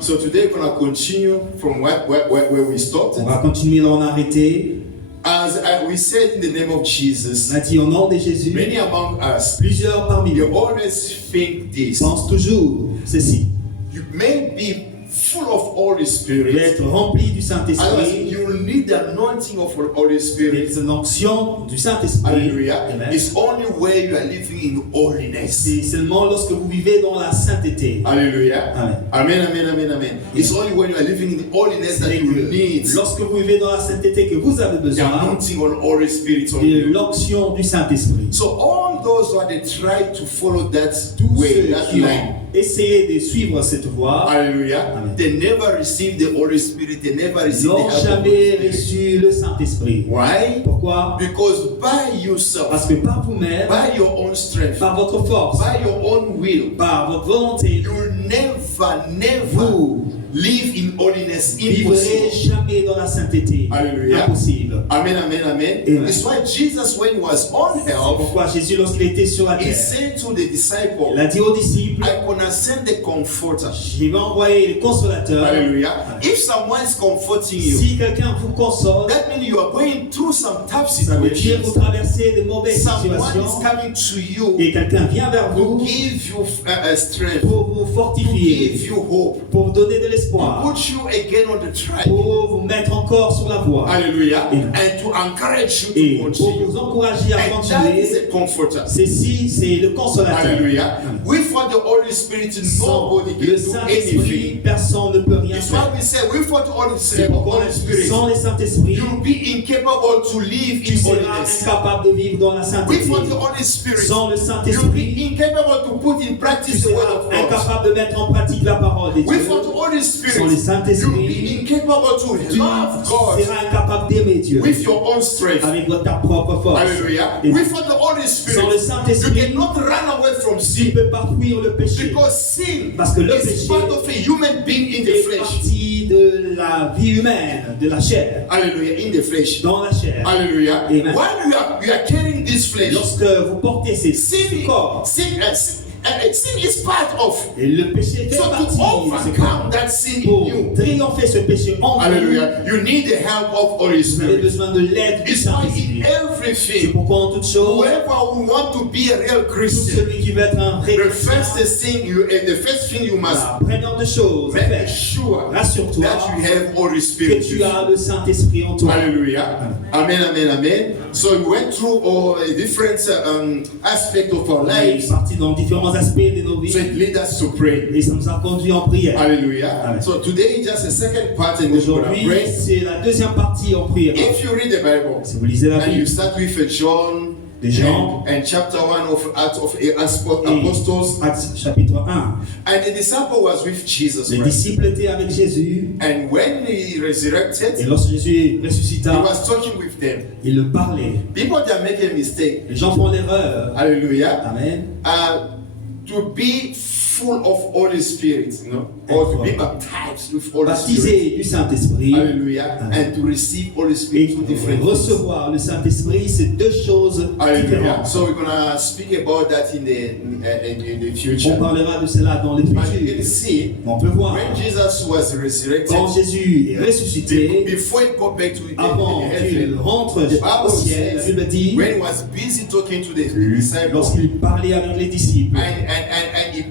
So today we're going to continue from where we stopped. On va continuer là où on a arrêté. As we said in the name of Jesus, On a dit au nom de Jésus, many among us, plusieurs parmi you nous always think this. pensent toujours ceci. You may be full of Holy Vous Spirit. être rempli du Otherwise, Saint-Esprit, you will need the anointing of the Holy Spirit. c'est l'onction du Saint-Esprit. Hallelujah. Amen. It's only where you are living in holiness. C'est seulement lorsque vous vivez dans la sainteté. Hallelujah. Amen. Amen, amen, amen, amen. It's only when you are living in holiness that you will need Lorsque vous vivez dans la sainteté que vous avez the besoin anointing of the Holy Spirit on de you. l'onction du Saint-Esprit. So all those who they try to follow that Tous way, ceux that qui line, ont essayé de suivre cette voie hallelujah, Amen. they never receive the Holy Spirit, they never receive the n'ont help of the jamais Holy Spirit. reçu le Saint-Esprit. Why? Pourquoi? Because by yourself, Parce que par vous-même, by your own strength, par votre force, by your own will, par votre volonté, you will never vous live in holiness. vivrez Impossible. jamais dans la sainteté. Hallelujah. Impossible. Amen, amen, amen. Amen. That's why Jesus, when he was on C'est earth, pourquoi Jésus, lorsqu'il était sur la he terre, said to the disciples, il a dit aux disciples, I'm gonna send the comforter. je vais envoyer le consolateur. Hallelujah. If someone is comforting you, Si quelqu'un vous console, that means you are going through some tough ça veut dire situations. vous traversez de mauvaises Someone situations is coming to you et quelqu'un vient vers to vous give you strength, pour vous to fortifier, give you hope, pour vous donner de to l'espoir, put you again on the track. pour vous mettre encore sur la voie Hallelujah. Amen. And to encourage you et to pour continue. vous encourager à And that is continuer. a comforter. Ceci, c'est le consolateur. Hallelujah. Amen. Without the Holy Spirit, Sans nobody le can do Saint-Esprit, anything. personne ne peut rien It's why faire. we say without the Holy C'est Spirit, pourquoi sans le Saint-Esprit, you'll be incapable to live tu in seras holiness. incapable de vivre dans la sainteté. Without the Holy Spirit, Sans le you'll Saint-Esprit, be incapable to put in tu practice the word seras of God. incapable de mettre en pratique la parole de Dieu. Without the Holy Sans le Spirit, you'll Saint-Esprit, be incapable to tu love God seras incapable d'aimer Dieu with your own strength. avec ta propre force. Hallelujah. Et Without the Holy sans le Spirit, you Saint-Esprit, cannot run away from tu ne sin. peux pas fuir le péché. Because sin Parce que le is péché part of a human being in the fait flesh. partie de la vie humaine, de la chair, Hallelujah. In the flesh. dans la chair. Hallelujah. Amen. While you are carrying this flesh, Lorsque vous portez ce sin, corps, sin is part of. et le péché fait So partie to de ce overcome corps. that sin in Pour you, triompher ce péché en vous, hallelujah, you need the help of Holy vous avez Spirit. besoin de l'aide du It's why Saint-Esprit. in C'est everything, pourquoi en toute chose, whoever who want to be a real tout Christian, celui qui veut être un vrai the chrétien, first thing you must la première de choses à make faire, sure rassure-toi that you have Holy que Spirit. tu with as you. le Saint-Esprit en toi. Hallelujah. Amen, amen, amen. So we went through all different aspects of our On est lives. parti dans différents aspects de nos So vies it leads us to pray. et ça nous a conduit en prière. Hallelujah. Amen. So today is just the second part and we're going to Aujourd'hui, pray. c'est la deuxième partie en prière. If you read the Bible Si vous lisez la and you Bible, start with John de Jean and chapter 1 of Acts of et Apostles, Actes chapitre 1, and the disciple was with Jesus les Christ. disciples étaient avec Jésus And when he et resurrected, lorsque Jésus he ressuscita, was talking with them. il le parlait. People that make a mistake, Les gens font l'erreur. hallelujah, Amen. to be full of Holy Spirit, you know, or to be baptized with Holy Spirit. Baptisé du Saint-Esprit Hallelujah. Amen. And to receive Holy et Spirit, two different things. recevoir le Saint-Esprit, c'est deux choses Hallelujah. différentes. So we're gonna speak about that in the On future. parlera de cela dans le But you can futur. see On peut voir when Jesus was resurrected, quand Jésus est ressuscité, before he go back to avant qu'il heaven, rentre the au Bible ciel, la says Bible dit, when he was busy talking to the disciples, lorsqu'il parlait avec les disciples, and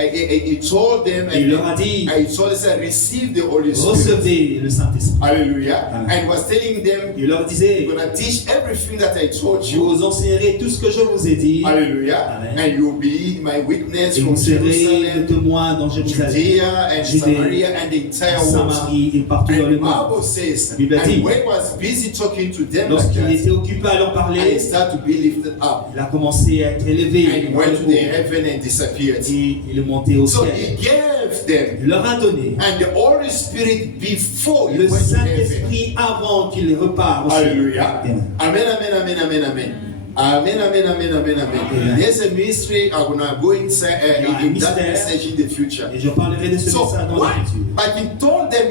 he told them, il leur a dit, he told us, receive the Holy Spirit. recevez le Saint-Esprit. Hallelujah. Amen. And was telling them, Il leur disait, I'm gonna teach everything that I taught je you. vous enseignerai tout ce que je vous ai dit, Hallelujah. Amen. And you'll be my witness et from vous serez le Jerusalem, témoin dans Jérusalem, Judea, and Judée, Samaria, and the entire world. Samarie et partout dans And le the monde. Bible says, La Bible dit, and when he was busy talking to them like Lorsqu'il that, était occupé à leur and parler, he started to be lifted up, il a commencé à être élevé and he went to the heaven and disappeared. et il est monté au So ciel. he gave them, Il leur a donné and the Holy Spirit before he le went to heaven. Saint-Esprit avant qu'il repart au ciel. Hallelujah. Amen. Amen, amen, amen, amen, amen. Amen, amen, amen, amen, amen. Amen. There's a mystery. I'm going to go inside in that message in the future. Et je parlerai de ce So, message dans what? le futur. But he told them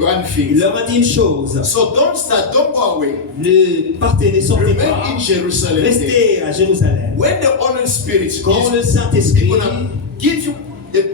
one Il thing. leur a dit une chose. So don't go away. Ne partez, ne sortez Remain pas. in Jerusalem. Restez à Jérusalem. When the Holy Spirit Quand le is Saint-Esprit going to give you the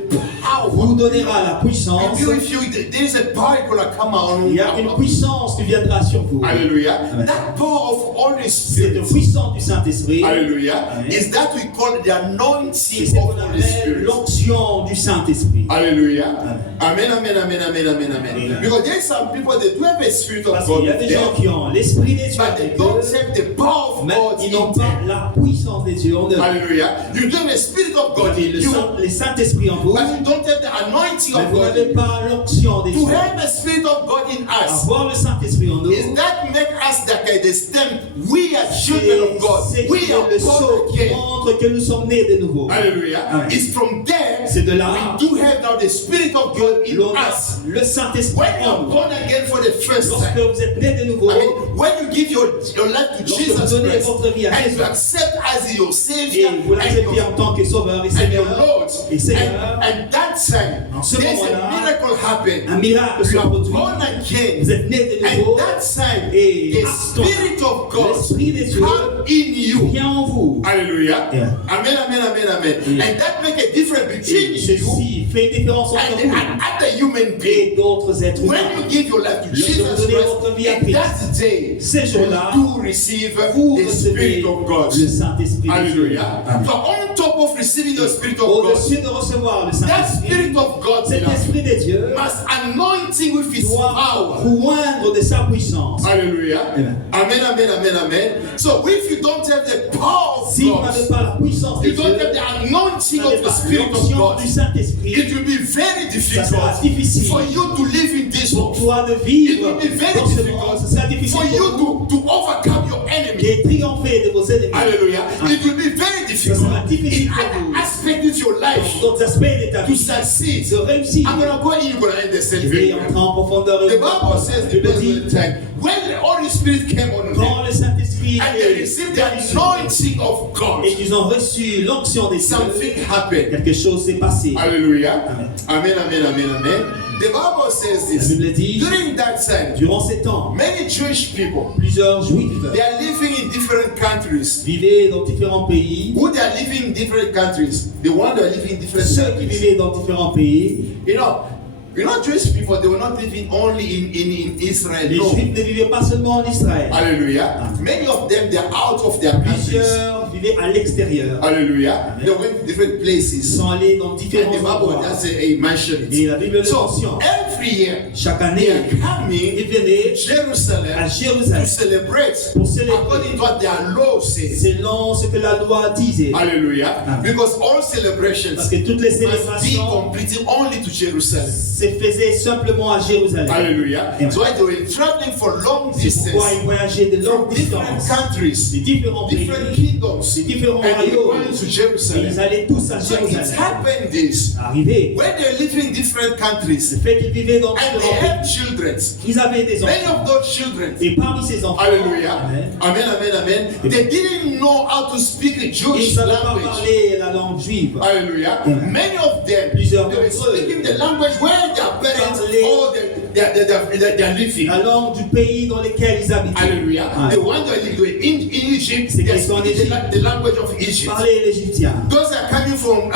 power vous vous donnera la puissance. There is a power gonna come out. Il y a une puissance qui viendra sur vous. Hallelujah. Amen. That power of Holy Cette Spirit. puissance du Saint-Esprit, Hallelujah. Amen. Is that we call the c'est anointing ce of qu'on Holy appelle Spirit. l'onction du Saint-Esprit. Hallelujah. Amen. Amen, amen, amen, amen, amen, amen. Amen. Because there are some people that do have a spirit of Parce God, qu'il y a des gens qui ont l'Esprit des dieux but they avec don't eux, have the power of mais God ils n'ont in pas them. la puissance des dieux en eux. Hallelujah. You do have a spirit of Vous God avez in you, le Saint-Esprit en vous, but you don't have the anointing mais of vous God n'avez in you. pas l'onction des To dieux. have a spirit of God in us, Avoir le Saint-Esprit en nous, is that make us the stem? We are children of God. c'est We are le born sceau qui again. montre que nous sommes nés de nouveau. Hallelujah. Amen. It's from there C'est de là we do have now the spirit of God in l'on a us. le Saint-Esprit When you en are nous. born again for the first Lorsque time, vous êtes nés de nouveau, I mean, when you give your life to lorsque Jesus vous donnez Christ votre vie à and Jésus, you accept as your Savior et vous l'acceptez en tant que Sauveur et and your Seigneur, Lord, et Seigneur, and that time en ce there's a moment-là, miracle happen. un miracle se You are produit. born again, Vous êtes nés de and nouveau, that time et the à ce temps, Spirit of God l'Esprit des dieux come in you. vient en vous. Hallelujah. Yeah. Amen, amen, amen, amen. Yeah. And that make a difference between Et you ceci fait une différence entre and vous other human beings. et d'autres êtres When humains. you give your life to Lorsque Jesus vous donnez votre vie à Christ, Christ, that day ces jours-là, you do receive vous the recevez Spirit of God. le Saint-Esprit de Dieu. Hallelujah. Amen. So on top of receiving the Spirit of God, Au-dessus de recevoir le that Saint-Esprit, Spirit of God cet Esprit de Dieu must anointing with His doit power. vous oindre de sa puissance. Hallelujah. Amen. Amen, amen, amen, amen. So if you don't have the power of Si vous n'avez God, pas la puissance de you Dieu, don't have the anointing vous n'avez of the pas Spirit of l'onction God, du Saint-Esprit, it will be very ça sera difficult difficile for you to live in this pour world. toi de It vivre will be very dans ce monde. Ce sera difficult difficile for pour vous you to overcome your enemy. de triompher de vos ennemis. Hallelujah. Amen. It will be very Ça difficult sera difficile in pour other vous aspects of your life dans d'autres aspects de ta to vie succeed. de réussir. I'm going to go in, you're going to understand Je very vais entrer well. en profondeur. The Bible says the Je le first dis, time when the Holy Spirit came on them quand le Saint-Esprit and they received the anointing of God, et qu'ils ont reçu l'onction des cieux, something happened. quelque chose s'est passé. Hallelujah. Amen. Amen, amen, amen, amen. The Bible says La this. Bible dit, During that time, durant ces temps, many Jewish people, plusieurs Juifs they are living in different countries. vivaient dans différents pays. Who they are living in different countries? The one that are living in different Ceux qui countries. vivaient dans différents pays, You know, Jewish people, they were not living only in Israel. les No. Juifs ne vivaient pas seulement en Israël. Hallelujah. Many of them, they are out of their countries. Plusieurs vivaient à l'extérieur. Hallelujah. Amen. They went to different Ils places. sont allés dans And différents the Bible endroits. does mention Et it. la Bible le So, mentionne. every year, Chaque they année, are ils coming venaient to à Jerusalem Jérusalem to celebrate pour célébrer according to what their law says. selon ce que la loi disait. Hallelujah. Amen. Because all celebrations Parce que toutes les must be célébrations completed only to Jerusalem. se faisaient simplement à Jérusalem. Hallelujah. Amen. So why they were traveling for long C'est distance pourquoi ils voyageaient de from longues different distances, countries, des différents different pays, kingdoms, des différents and they royaumes. went to Et ils Jerusalem. allaient tous à So it Jérusalem. happened this Arrivé, when they live in different countries le fait qu'ils vivaient dans and they différents pays, have children. ils avaient des Many enfants. of those children, Et parmi ces enfants, hallelujah, amen, amen, amen, amen, they didn't know how to speak the ils Jewish ne savaient pas language. parler la langue juive. Hallelujah. Amen. Many of them, Plusieurs they were d'entre eux speaking the language where their parents parlaient or they're living. La langue du pays dans lequel ils habitaient. Hallelujah. Amen. The one that live in Egypt, C'est they're qu'ils sont en speaking Égypte. the language of Egypt. Parlaient l'égyptien. Those are coming from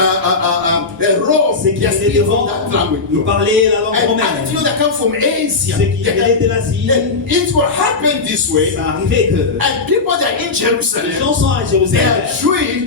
Rome, C'est qu'ils they're venaient de speaking from Rome, that language. ils parlaient la langue And romaine. until they come from Asia, Ceux qui they venaient come- de l'Asie, it will happen this way. ça arrivait que And people that are in les Jerusalem, gens sont à they Jérusalem, are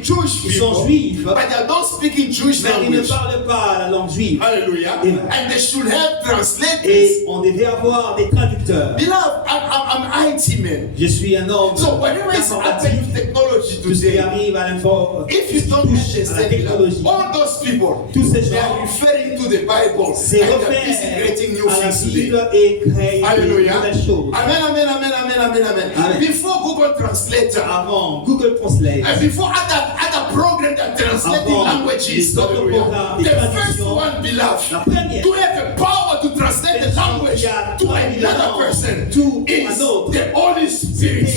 Jewish ils sont people, juifs, but they are not speaking Jewish mais ils ne language. parlent pas la langue juive. Hallelujah. Amen. And they should have translators. Et on devait avoir des traducteurs. Beloved, I'm IT man. Je suis un homme So whenever it's happening informatique. with technology Tout ce qui today, arrive à l'info, if you don't à la understand technologie, all those people, tous ces they are gens referring to the Bible c'est and they're busy refaire creating new à la things today. Bible et créer de Hallelujah. nouvelles choses. Amen, amen, amen, amen, amen, amen. Amen. Before Google Translator, Avant Google Translate, and before other programs that translating Avant languages, les autres hallelujah. programmes, The les first traductions, one, beloved, la première, to have the power to translate the language to another person is the Holy Spirit.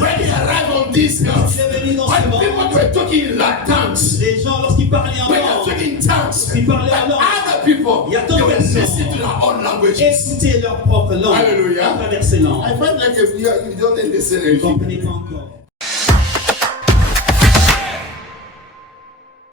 When he arrived on this earth, c'est venu dans ce when monde. people were talking in tongues, Les gens, lorsqu'ils parlaient en when they're langue, talking in tongues, ils parlaient en but langue. other people, Il y a they d'autres were personnes. listening to their own languages. Écoutez leur propre langue Hallelujah. à travers ces langues. I find like if you don't understand Vous anything. comprenez pas